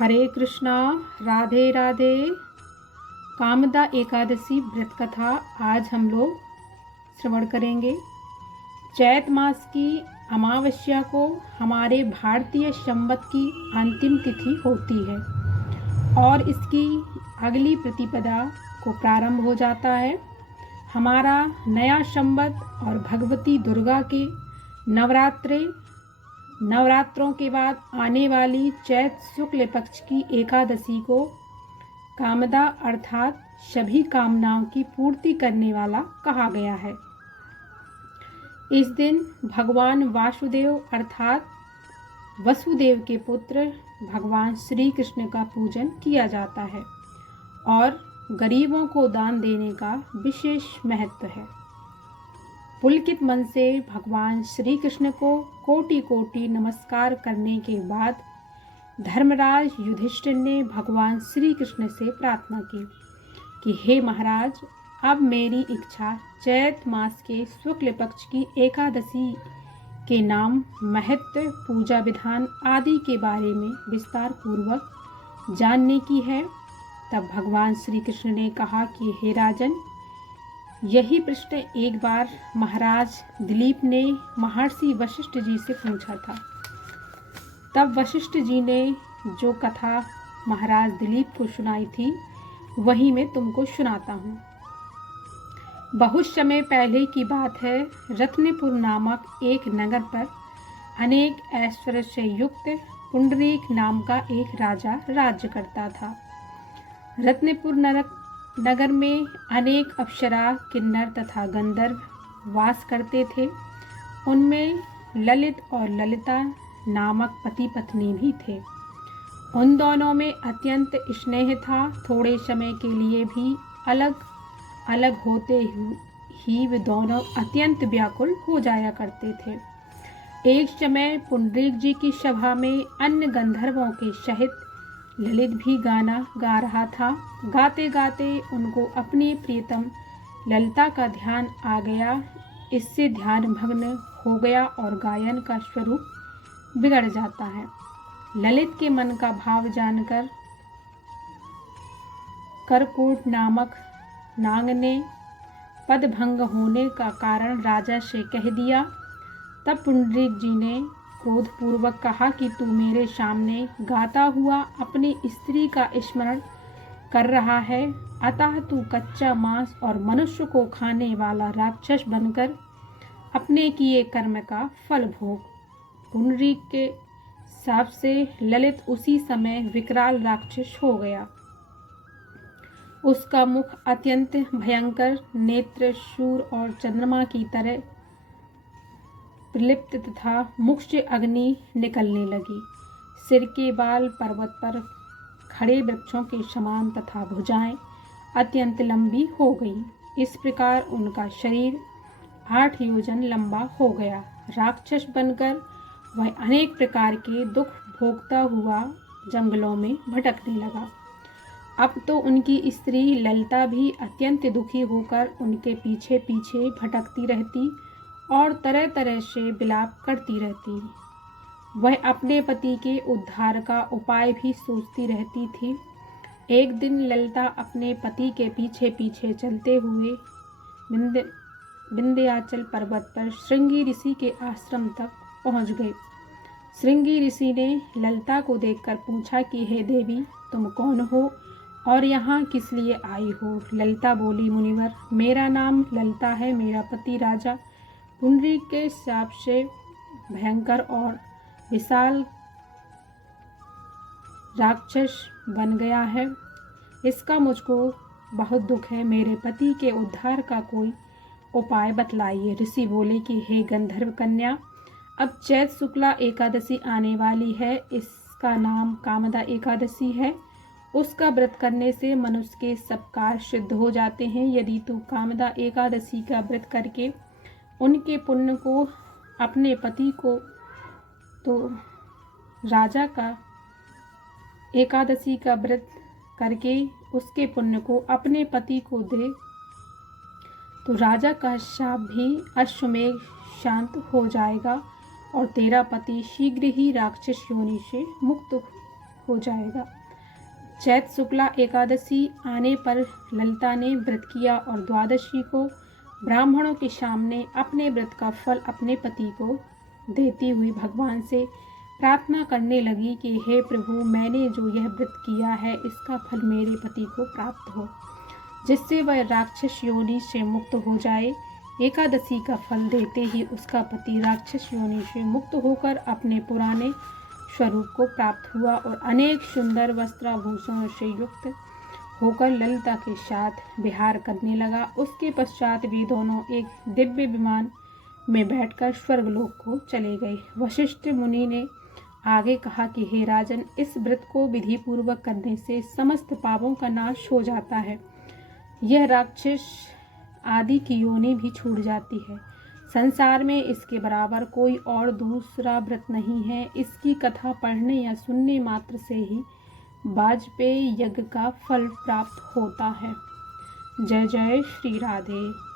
हरे कृष्णा। राधे राधे। कामदा एकादशी व्रत कथा आज हम लोग श्रवण करेंगे। चैत मास की अमावस्या को हमारे भारतीय संवत की अंतिम तिथि होती है और इसकी अगली प्रतिपदा को प्रारंभ हो जाता है हमारा नया संवत और भगवती दुर्गा के नवरात्रों के बाद आने वाली चैत शुक्ल पक्ष की एकादशी को कामदा अर्थात सभी कामनाओं की पूर्ति करने वाला कहा गया है। इस दिन भगवान वासुदेव अर्थात वसुदेव के पुत्र भगवान श्री कृष्ण का पूजन किया जाता है और गरीबों को दान देने का विशेष महत्व है। पुलकित मन से भगवान श्री कृष्ण को कोटि कोटि नमस्कार करने के बाद धर्मराज युधिष्ठिर ने भगवान श्री कृष्ण से प्रार्थना की कि हे महाराज, अब मेरी इच्छा चैत मास के शुक्ल पक्ष की एकादशी के नाम, महत्व, पूजा विधान आदि के बारे में विस्तार पूर्वक जानने की है। तब भगवान श्री कृष्ण ने कहा कि हे राजन, यही प्रश्न एक बार महाराज दिलीप ने महर्षि वशिष्ठ जी से पूछा था। तब वशिष्ठ जी ने जो कथा महाराज दिलीप को सुनाई थी वही मैं तुमको सुनाता हूँ। बहुत समय पहले की बात है। रत्नपुर नामक एक नगर पर अनेक ऐश्वर्य से युक्त पुंडरीक नाम का एक राजा राज्य करता था। रत्नपुर नगर में अनेक अप्सरा, किन्नर तथा गंधर्व वास करते थे। उनमें ललित और ललिता नामक पति पत्नी भी थे। उन दोनों में अत्यंत स्नेह था। थोड़े समय के लिए भी अलग अलग होते ही वे दोनों अत्यंत व्याकुल हो जाया करते थे। एक समय पुंडरीक जी की सभा में अन्य गंधर्वों के सहित ललित भी गाना गा रहा था। गाते गाते उनको अपनी प्रियतम ललिता का ध्यान आ गया। इससे ध्यान भग्न हो गया और गायन का स्वरूप बिगड़ जाता है। ललित के मन का भाव जानकर करकूट नामक नाग ने पदभंग होने का कारण राजा से कह दिया। तब पुंडरीक जी ने क्रोधपूर्वक कहा कि तू मेरे सामने गाता हुआ अपनी स्त्री का स्मरण कर रहा है, अतः तू कच्चा मांस और मनुष्य को खाने वाला राक्षस बनकर अपने किए कर्म का फल भोग। पुंडरीक के शाप से ललित उसी समय विकराल राक्षस हो गया। उसका मुख अत्यंत भयंकर, नेत्र सूर्य और चंद्रमा की तरह प्रलिप्त तथा मुख से अग्नि निकलने लगी। सिर के बाल पर्वत पर खड़े वृक्षों के समान तथा भुजाएं अत्यंत लंबी हो गईं। इस प्रकार उनका शरीर 8 योजन लंबा हो गया। राक्षस बनकर वह अनेक प्रकार के दुख भोगता हुआ जंगलों में भटकने लगा। अब तो उनकी स्त्री ललिता भी अत्यंत दुखी होकर उनके पीछे पीछे भटकती रहती और तरह तरह से विलाप करती रहती। वह अपने पति के उद्धार का उपाय भी सोचती रहती थी। एक दिन ललिता अपने पति के पीछे पीछे चलते हुए विंध्याचल पर्वत पर श्रृंगी ऋषि के आश्रम तक पहुंच गई। श्रृंगी ऋषि ने ललिता को देखकर पूछा कि हे देवी, तुम कौन हो और यहाँ किस लिए आई हो? ललिता बोली, मुनिवर, मेरा नाम ललिता है। मेरा पति राजा पुंडरीक के शाप से भयंकर और विशाल राक्षस बन गया है। इसका मुझको बहुत दुख है। मेरे पति के उद्धार का कोई उपाय बतलाइए। ऋषि बोले कि हे गंधर्व कन्या, अब चैत शुक्ला एकादशी आने वाली है। इसका नाम कामदा एकादशी है। उसका व्रत करने से मनुष्य के सब कार्य सिद्ध हो जाते हैं। यदि तू कामदा एकादशी का व्रत करके उनके पुण्य को अपने पति को तो राजा का एकादशी का व्रत करके उसके पुण्य को अपने पति को दे तो राजा का शाप भी अश्वमेघ शांत हो जाएगा और तेरा पति शीघ्र ही राक्षस योनि से मुक्त हो जाएगा। चैत शुक्ला एकादशी आने पर ललिता ने व्रत किया और द्वादशी को ब्राह्मणों के सामने अपने व्रत का फल अपने पति को देती हुई भगवान से प्रार्थना करने लगी कि हे प्रभु, मैंने जो यह व्रत किया है इसका फल मेरे पति को प्राप्त हो, जिससे वह राक्षस योनि से मुक्त हो जाए। एकादशी का फल देते ही उसका पति राक्षस योनि से मुक्त होकर अपने पुराने स्वरूप को प्राप्त हुआ और अनेक सुंदर वस्त्राभूषणों से युक्त होकर ललिता के साथ विहार करने लगा। उसके पश्चात वे दोनों एक दिव्य विमान में बैठकर स्वर्गलोक को चले गए। वशिष्ठ मुनि ने आगे कहा कि हे राजन, इस व्रत को विधि पूर्वक करने से समस्त पापों का नाश हो जाता है। यह राक्षस आदि की योनि भी छूट जाती है। संसार में इसके बराबर कोई और दूसरा व्रत नहीं है। इसकी कथा पढ़ने या सुनने मात्र से ही वाजपेयी यज्ञ का फल प्राप्त होता है। जय जय श्री राधे।